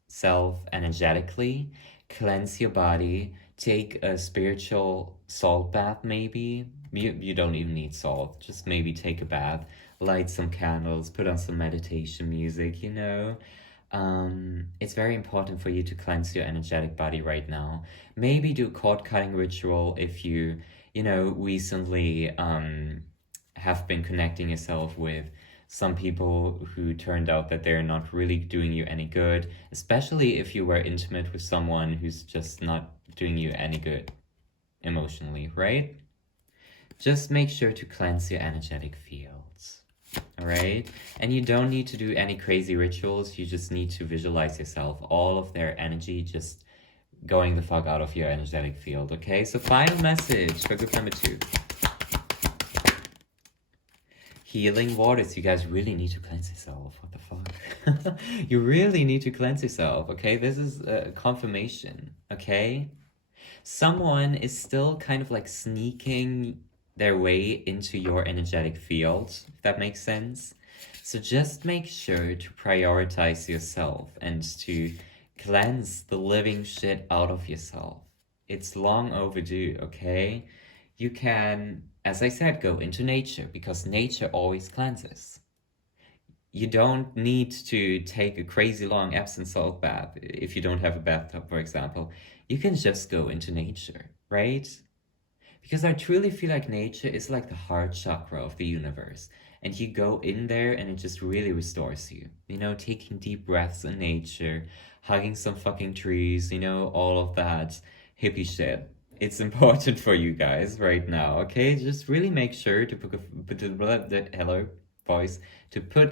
self energetically. Cleanse your body. Take a spiritual salt bath, maybe. You don't even need salt. Just maybe take a bath. Light some candles, put on some meditation music, you know. It's very important for you to cleanse your energetic body right now. Maybe do a cord cutting ritual if you know, recently have been connecting yourself with some people who turned out that they're not really doing you any good, especially if you were intimate with someone who's just not doing you any good emotionally, right? Just make sure to cleanse your energetic fields. All right? And you don't need to do any crazy rituals. You just need to visualize yourself, all of their energy just going the fuck out of your energetic field, okay? So final message for group number 2. Healing waters. You guys really need to cleanse yourself. What the fuck? You really need to cleanse yourself, okay? This is a confirmation, okay? Someone is still kind of like sneaking their way into your energetic field, if that makes sense. So just make sure to prioritize yourself and to cleanse the living shit out of yourself. It's long overdue, okay? You can, as I said, go into nature, because nature always cleanses. You don't need to take a crazy long Epsom salt bath if you don't have a bathtub, for example. You can just go into nature, right? Because I truly feel like nature is like the heart chakra of the universe. And you go in there and it just really restores you. You know, taking deep breaths in nature, hugging some fucking trees, you know, all of that hippie shit. It's important for you guys right now, okay? Just really make sure to put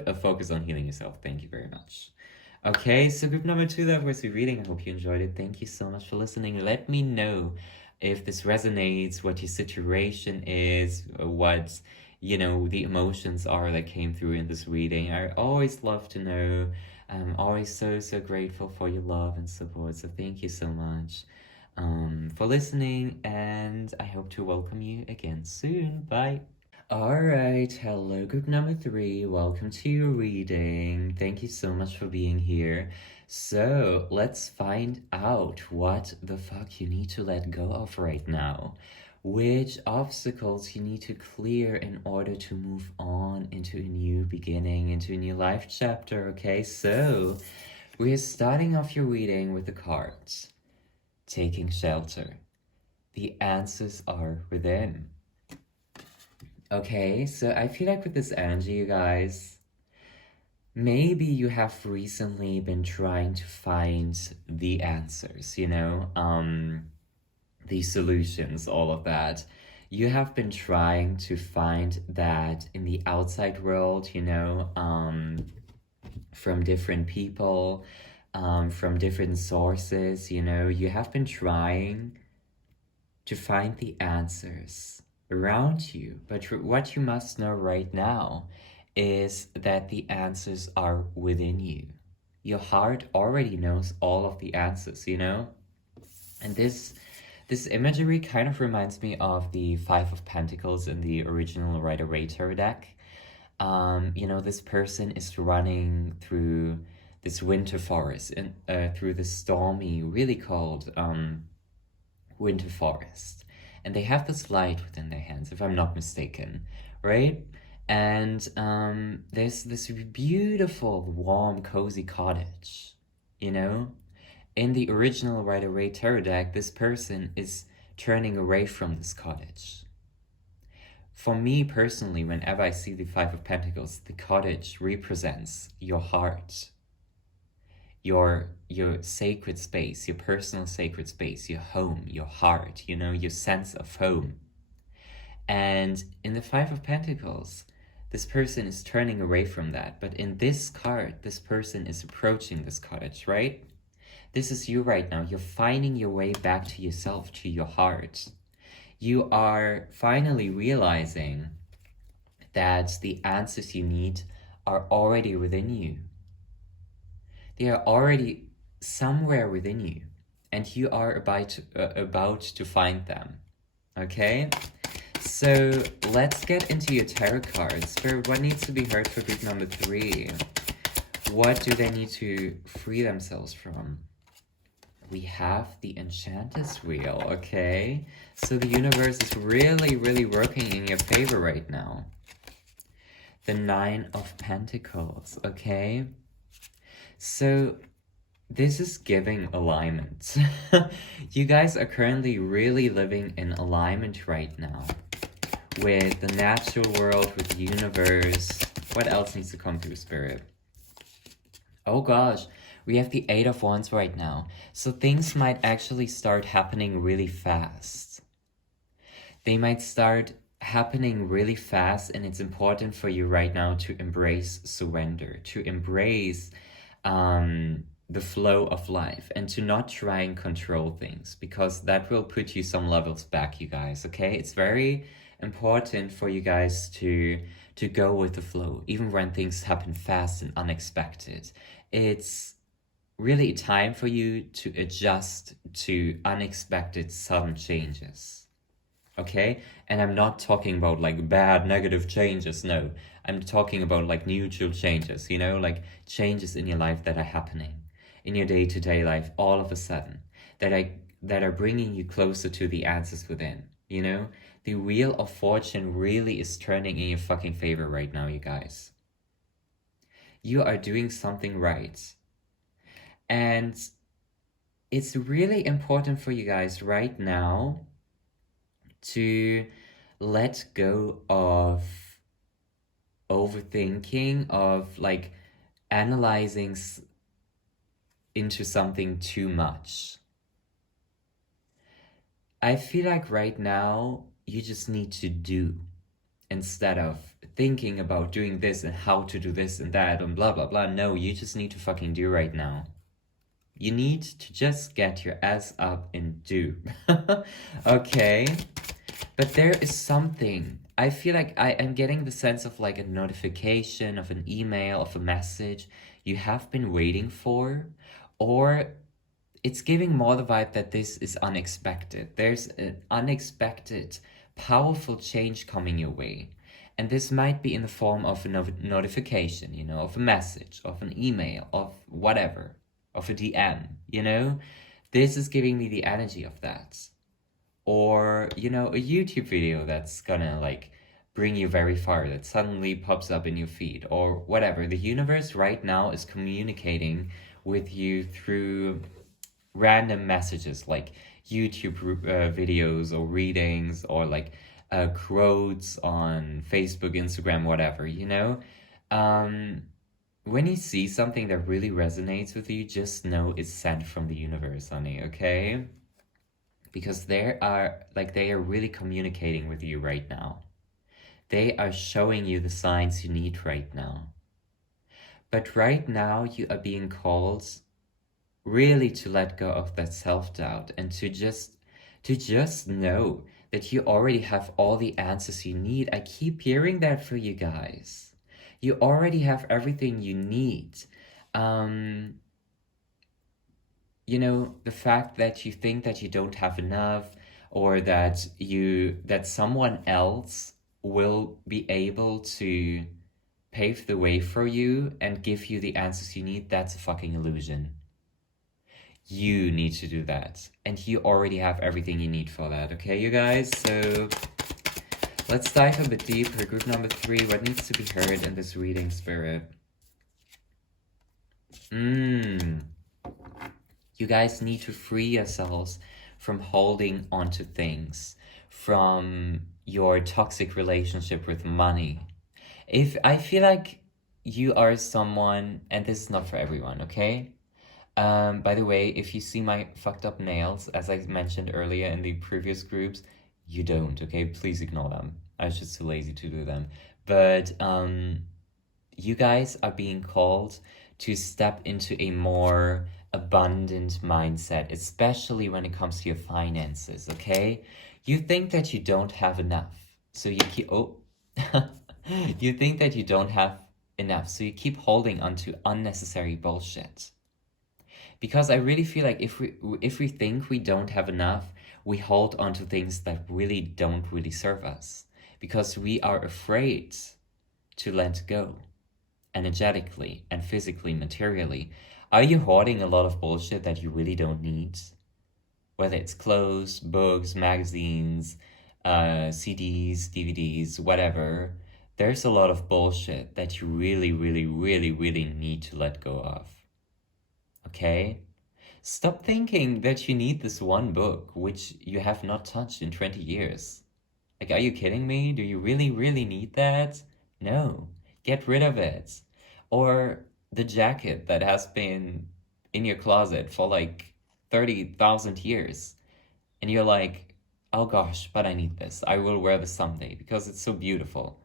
a focus on healing yourself. Thank you very much. Okay, so group number 2, that was the reading. I hope you enjoyed it. Thank you so much for listening. Let me know if this resonates, what your situation is, what, you know, the emotions are that came through in this reading. I always love to know. I'm always so grateful for your love and support. So thank you so much for listening, and I hope to welcome you again soon. Bye. All right, hello group number 3. Welcome to your reading. Thank you so much for being here. So let's find out what the fuck you need to let go of right now. Which obstacles you need to clear in order to move on into a new beginning, into a new life chapter, okay? So we're starting off your reading with the cards. Taking shelter. The answers are within. Okay, so I feel like with this energy, you guys, maybe you have recently been trying to find the answers, the solutions, all of that. You have been trying to find that in the outside world, from different people, from different sources, you have been trying to find the answers around you. But what you must know right now is that the answers are within you. Your heart already knows all of the answers, And this imagery kind of reminds me of the Five of Pentacles in the original Rider-Waite deck. This person is running through this winter forest, through the stormy, really cold winter forest. And they have this light within their hands, if I'm not mistaken, right? And there's this beautiful, warm, cozy cottage, In the original Rider-Waite tarot deck, this person is turning away from this cottage. For me personally, whenever I see the Five of Pentacles, the cottage represents your heart, your sacred space, your personal sacred space, your home, your heart, your sense of home. And in the Five of Pentacles, this person is turning away from that. But in this card, this person is approaching this cottage, right? This is you right now. You're finding your way back to yourself, to your heart. You are finally realizing that the answers you need are already within you. They are already somewhere within you, and you are about to find them, okay? So let's get into your tarot cards. Spirit, what needs to be heard for group number 3? What do they need to free themselves from? We have the Enchantress wheel, okay? So the universe is really, really working in your favor right now. The Nine of Pentacles, okay? So this is giving alignment. You guys are currently really living in alignment right now with the natural world, with the universe. What else needs to come through, Spirit? Oh gosh, we have the Eight of Wands right now. So things might actually start happening really fast. They might start happening really fast, and it's important for you right now to embrace surrender, to embrace the flow of life, and to not try and control things, because that will put you some levels back, you guys, okay? It's very important for you guys to go with the flow, even when things happen fast and unexpected. It's really time for you to adjust to unexpected sudden changes, okay? And I'm not talking about like bad negative changes, no. I'm talking about like neutral changes, like changes in your life that are happening in your day-to-day life all of a sudden, that are bringing you closer to the answers within, The Wheel of Fortune really is turning in your fucking favor right now, you guys. You are doing something right. And it's really important for you guys right now to let go of overthinking, of like analyzing into something too much. I feel like right now you just need to do, instead of thinking about doing this and how to do this and that and blah blah blah. No, you just need to fucking do right now. You need to just get your ass up and do. Okay? But there is something. I feel like I am getting the sense of like a notification, of an email, of a message you have been waiting for, or it's giving more the vibe that this is unexpected. There's an unexpected, powerful change coming your way. And this might be in the form of a notification, of a message, of an email, of whatever. of a DM, you know? This is giving me the energy of that. Or, you know, a YouTube video that's gonna like bring you very far, that suddenly pops up in your feed, or whatever. The universe right now is communicating with you through random messages like YouTube videos or readings, or like quotes on Facebook, Instagram, whatever, you know? When you see something that really resonates with you, just know it's sent from the universe, honey, okay? Because they are really communicating with you right now. They are showing you the signs you need right now. But right now you are being called really to let go of that self-doubt and to just know that you already have all the answers you need. I keep hearing that for you guys. You already have everything you need. You know, the fact that you think that you don't have enough, or that someone else will be able to pave the way for you and give you the answers you need, that's a fucking illusion. You need to do that. And you already have everything you need for that, okay, you guys? So let's dive a bit deeper. Group number 3, what needs to be heard in this reading, Spirit? You guys need to free yourselves from holding onto things, from your toxic relationship with money. If I feel like you are someone, and this is not for everyone, okay? By the way, if you see my fucked up nails, as I mentioned earlier in the previous groups, you don't, okay? Please ignore them. I was just too lazy to do them. But you guys are being called to step into a more abundant mindset, especially when it comes to your finances, okay? You think that you don't have enough, so you keep... you think that you don't have enough, so you keep holding on to unnecessary bullshit. Because I really feel like if we think we don't have enough, we hold on to things that really don't really serve us. Because we are afraid to let go, energetically and physically, materially. Are you hoarding a lot of bullshit that you really don't need? Whether it's clothes, books, magazines, CDs, DVDs, whatever. There's a lot of bullshit that you really, really, really, really need to let go of. Okay? Stop thinking that you need this one book, which you have not touched in 20 years. Like, are you kidding me? Do you really, really need that? No. Get rid of it. Or the jacket that has been in your closet for like 30,000 years. And you're like, oh gosh, but I need this. I will wear this someday because it's so beautiful.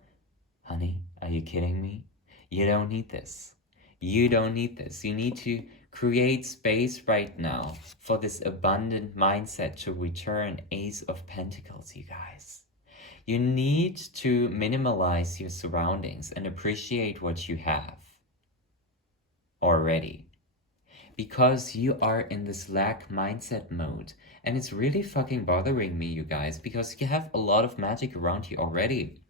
Honey, are you kidding me? You don't need this. You don't need this. You need to create space right now for this abundant mindset to return. Ace of Pentacles, you guys. You need to minimalize your surroundings and appreciate what you have already. Because you are in this lack mindset mode. And it's really fucking bothering me, you guys, because you have a lot of magic around you already.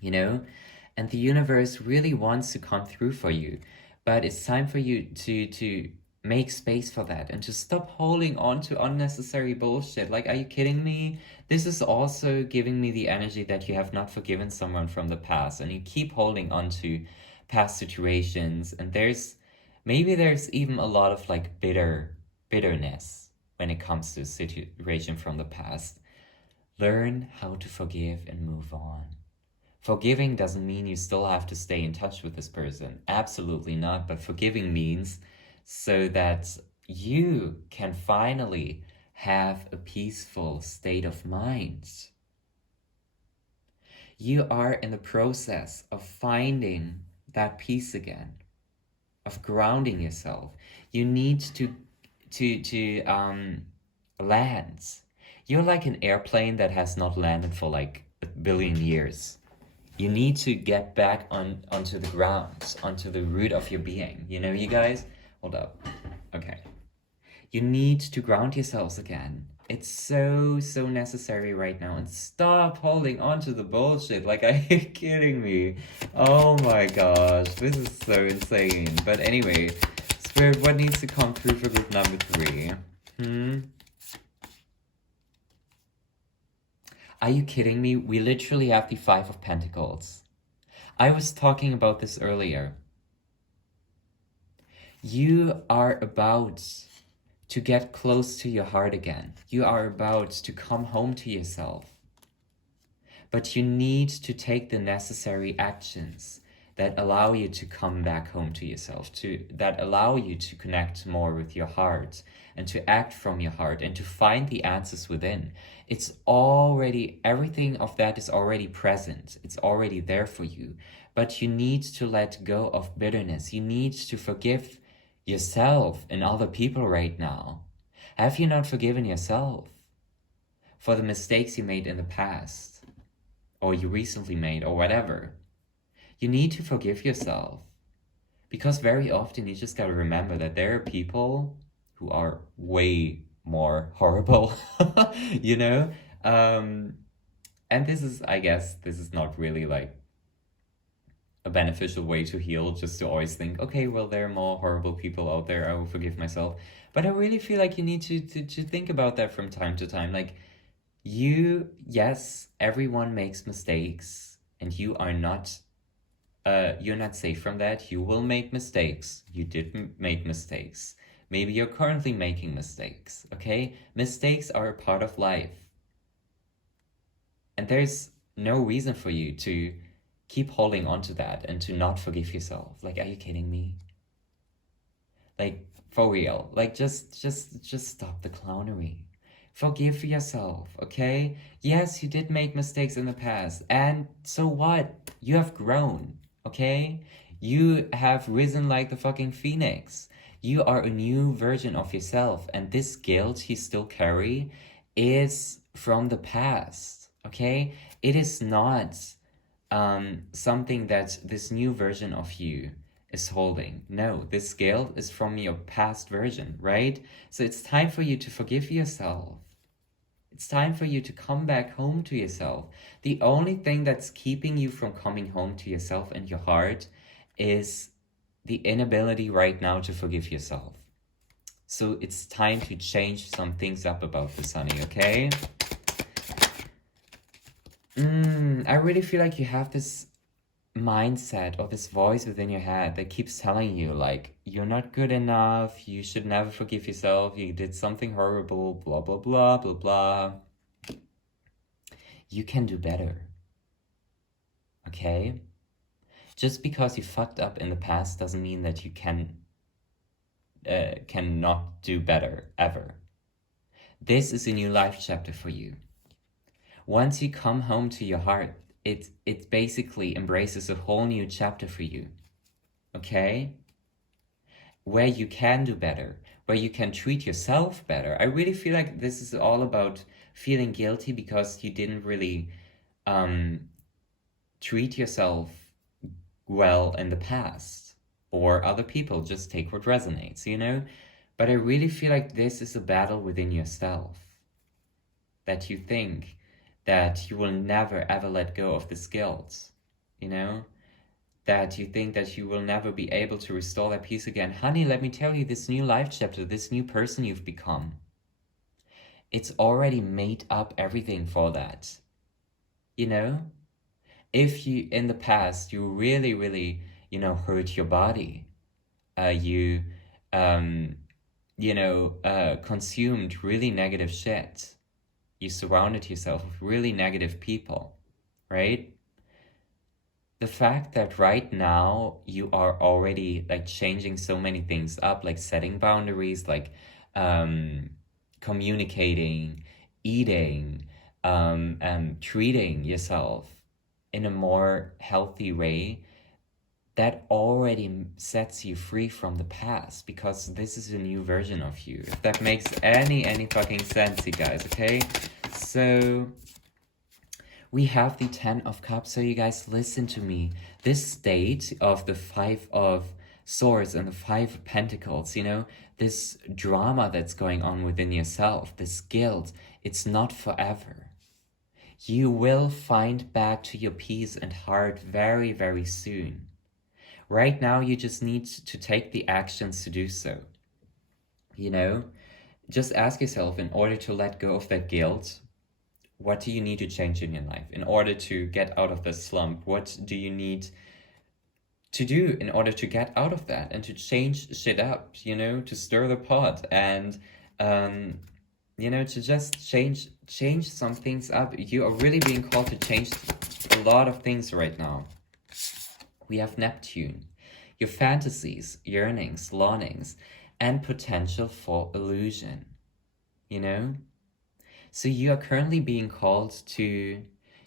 You know? And the universe really wants to come through for you. But it's time for you to make space for that and to stop holding on to unnecessary bullshit. Like, are you kidding me? This is also giving me the energy that you have not forgiven someone from the past and you keep holding on to past situations. And maybe there's even a lot of like bitterness when it comes to a situation from the past. Learn how to forgive and move on. Forgiving doesn't mean you still have to stay in touch with this person. Absolutely not. But forgiving means so that you can finally have a peaceful state of mind. You are in the process of finding that peace again, of grounding yourself. You need to land. You're like an airplane that has not landed for like 1 billion years. You need to get back onto the ground, onto the root of your being. You know, you guys? Hold up. Okay. You need to ground yourselves again. It's so necessary right now. And stop holding on to the bullshit. Like, are you kidding me? Oh my gosh. This is so insane. But anyway, Spirit, what needs to come through for group number 3? Are you kidding me? We literally have the 5 of Pentacles. I was talking about this earlier. You are about to get close to your heart again. You are about to come home to yourself. But you need to take the necessary actions that allow you to come back home to yourself, that allow you to connect more with your heart and to act from your heart and to find the answers within. It's already, everything of that is already present. It's already there for you. But you need to let go of bitterness. You need to forgive yourself and other people right now. Have you not forgiven yourself for the mistakes you made in the past, or you recently made, or whatever? You need to forgive yourself, because very often you just gotta remember that there are people who are way more horrible, you know? And this is, I guess, this is not really like a beneficial way to heal, just to always think, okay, well, there are more horrible people out there, I will forgive myself. But I really feel like you need to think about that from time to time. Like, yes, everyone makes mistakes, and you are not, you're not safe from that. You will make mistakes. You did make mistakes. Maybe you're currently making mistakes, okay? Mistakes are a part of life. And there's no reason for you to keep holding on to that and to not forgive yourself. Like, are you kidding me? Like, for real. Like, just stop the clownery. Forgive yourself, okay? Yes, you did make mistakes in the past. And so what? You have grown, okay? You have risen like the fucking phoenix. You are a new version of yourself. And this guilt you still carry is from the past, okay? It is not something that this new version of you is holding. No, this guilt is from your past version, right? So it's time for you to forgive yourself. It's time for you to come back home to yourself. The only thing that's keeping you from coming home to yourself and your heart is the inability right now to forgive yourself. So it's time to change some things up about this, honey, okay? I really feel like you have this mindset or this voice within your head that keeps telling you, like, you're not good enough, you should never forgive yourself, you did something horrible, blah, blah, blah, blah, blah. You can do better, okay? Just because you fucked up in the past doesn't mean that you cannot do better, ever. This is a new life chapter for you. Once you come home to your heart, it basically embraces a whole new chapter for you, okay? Where you can do better, where you can treat yourself better. I really feel like this is all about feeling guilty because you didn't really treat yourself well in the past, or other people, just take what resonates, you know? But I really feel like this is a battle within yourself, that you think that you will never ever let go of this guilt, you know? That you think that you will never be able to restore that peace again. Honey, let me tell you, this new life chapter, this new person you've become, it's already made up everything for that, you know? If you, in the past, you really, really, you know, hurt your body, consumed really negative shit, you surrounded yourself with really negative people, right? The fact that right now you are already like changing so many things up, like setting boundaries, like communicating, eating, and treating yourself in a more healthy way, that already sets you free from the past, because this is a new version of you. If that makes any fucking sense, you guys, okay? So we have the 10 of Cups. So you guys, listen to me. This state of the 5 of Swords and the 5 of Pentacles, you know, this drama that's going on within yourself, this guilt, it's not forever. You will find back to your peace and heart very, very soon. Right now, you just need to take the actions to do so. You know, just ask yourself, in order to let go of that guilt, what do you need to change in your life? In order to get out of the slump, what do you need to do in order to get out of that and to change shit up, you know, to stir the pot and, you know, to just change some things up. You are really being called to change a lot of things right now. We have Neptune, your fantasies, yearnings, longings, and potential for illusion, you know? So you are currently being called to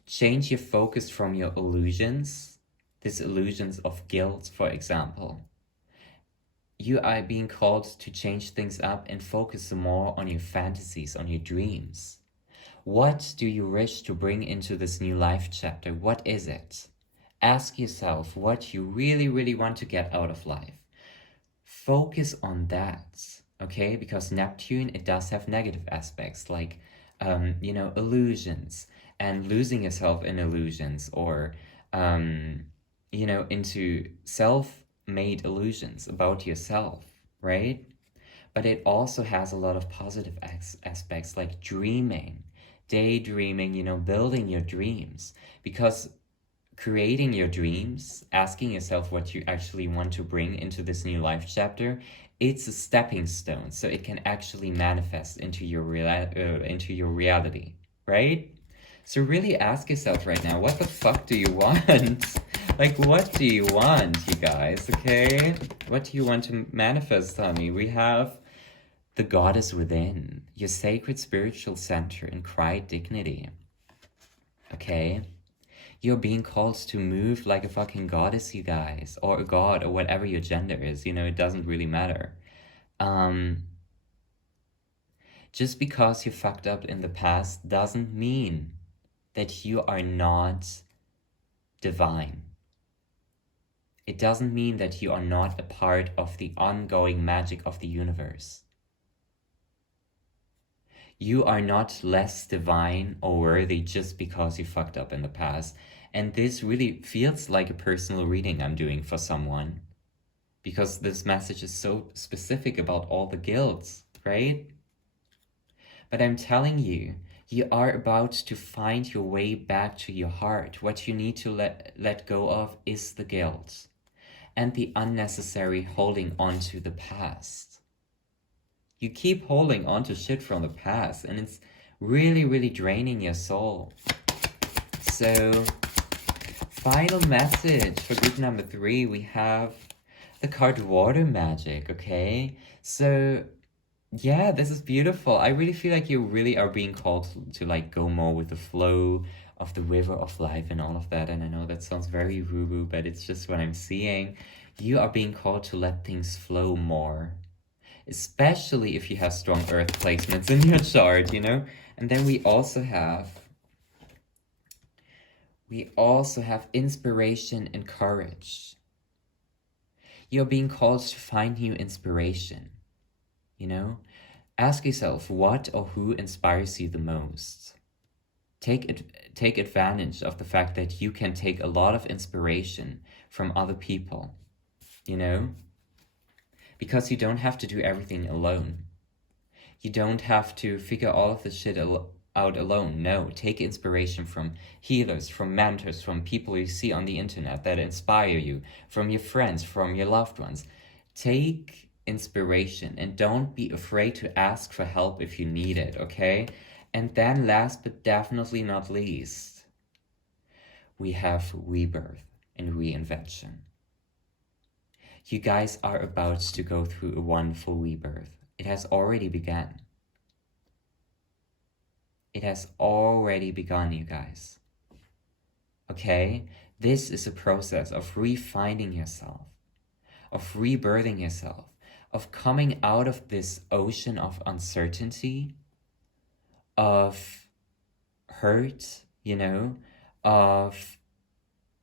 change your focus from your illusions, these illusions of guilt, for example. You are being called to change things up and focus more on your fantasies, on your dreams. What do you wish to bring into this new life chapter? What is it? Ask yourself what you really, really want to get out of life. Focus on that, okay? Because Neptune, it does have negative aspects like, you know, illusions and losing yourself in illusions, or, you know, into self-made illusions about yourself, right? But it also has a lot of positive aspects like dreaming, daydreaming, you know, building your dreams. Because creating your dreams, asking yourself what you actually want to bring into this new life chapter, it's a stepping stone, so it can actually manifest into your reality, right? So really ask yourself right now, what the fuck do you want? Like, what do you want, you guys, okay? What do you want to manifest, honey? We have the goddess within, your sacred spiritual center and quiet dignity, okay? You're being called to move like a fucking goddess, you guys, or a god, or whatever your gender is, you know, it doesn't really matter. Just because you fucked up in the past doesn't mean that you are not divine. It doesn't mean that you are not a part of the ongoing magic of the universe. You are not less divine or worthy just because you fucked up in the past. And this really feels like a personal reading I'm doing for someone, because this message is so specific about all the guilt, right? But I'm telling you, you are about to find your way back to your heart. What you need to let go of is the guilt and the unnecessary holding on to the past. You keep holding on to shit from the past, and it's really, really draining your soul. So, final message for group number 3, we have the card Water Magic, okay? So, yeah, this is beautiful. I really feel like you really are being called to like go more with the flow of the river of life and all of that. And I know that sounds very woo-woo, but it's just what I'm seeing. You are being called to let things flow more, especially if you have strong earth placements in your chart, you know? And then we also have inspiration and courage. You're being called to find new inspiration, you know? Ask yourself what or who inspires you the most. Take advantage of the fact that you can take a lot of inspiration from other people, you know? Because you don't have to do everything alone. You don't have to figure all of this shit out alone. No, take inspiration from healers, from mentors, from people you see on the internet that inspire you, from your friends, from your loved ones. Take inspiration and don't be afraid to ask for help if you need it, okay? And then last but definitely not least, we have rebirth and reinvention. You guys are about to go through a wonderful rebirth. It has already begun. It has already begun, you guys. Okay? This is a process of refinding yourself, of rebirthing yourself, of coming out of this ocean of uncertainty, of hurt, you know, of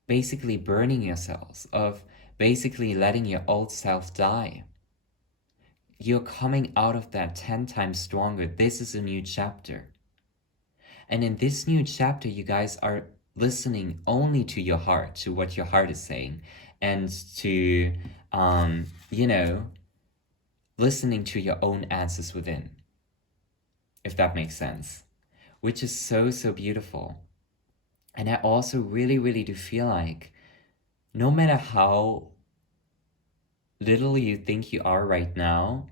basically burning yourselves, of basically letting your old self die. You're coming out of that 10 times stronger. This is a new chapter. And in this new chapter, you guys are listening only to your heart, to what your heart is saying, and to, you know, listening to your own answers within, if that makes sense, which is so, so beautiful. And I also really, really do feel like no matter how little you think you are right now,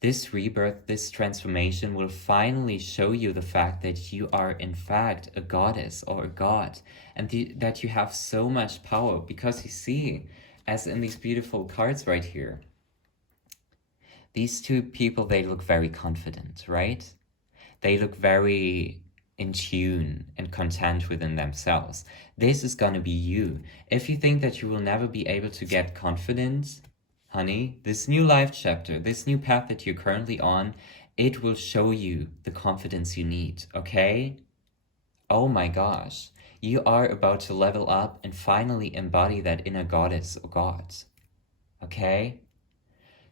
this rebirth, this transformation will finally show you the fact that you are in fact a goddess or a god, and that you have so much power. Because you see, as in these beautiful cards right here, these two people, they look very confident, right? They look very in tune and content within themselves. This is gonna be you. If you think that you will never be able to get confidence, honey, this new life chapter, this new path that you're currently on, it will show you the confidence you need, okay? Oh my gosh. You are about to level up and finally embody that inner goddess or god, okay?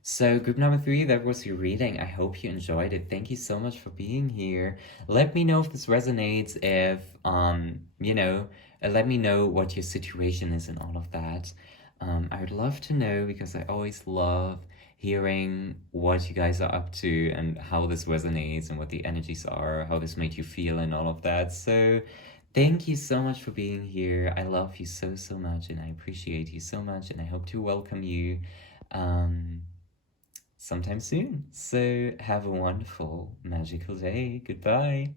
So group number 3, that was your reading. I hope you enjoyed it. Thank you so much for being here. Let me know if this resonates, if, let me know what your situation is and all of that. I would love to know, because I always love hearing what you guys are up to and how this resonates and what the energies are, how this made you feel and all of that. So thank you so much for being here. I love you so, so much, and I appreciate you so much, and I hope to welcome you sometime soon. So have a wonderful, magical day. Goodbye.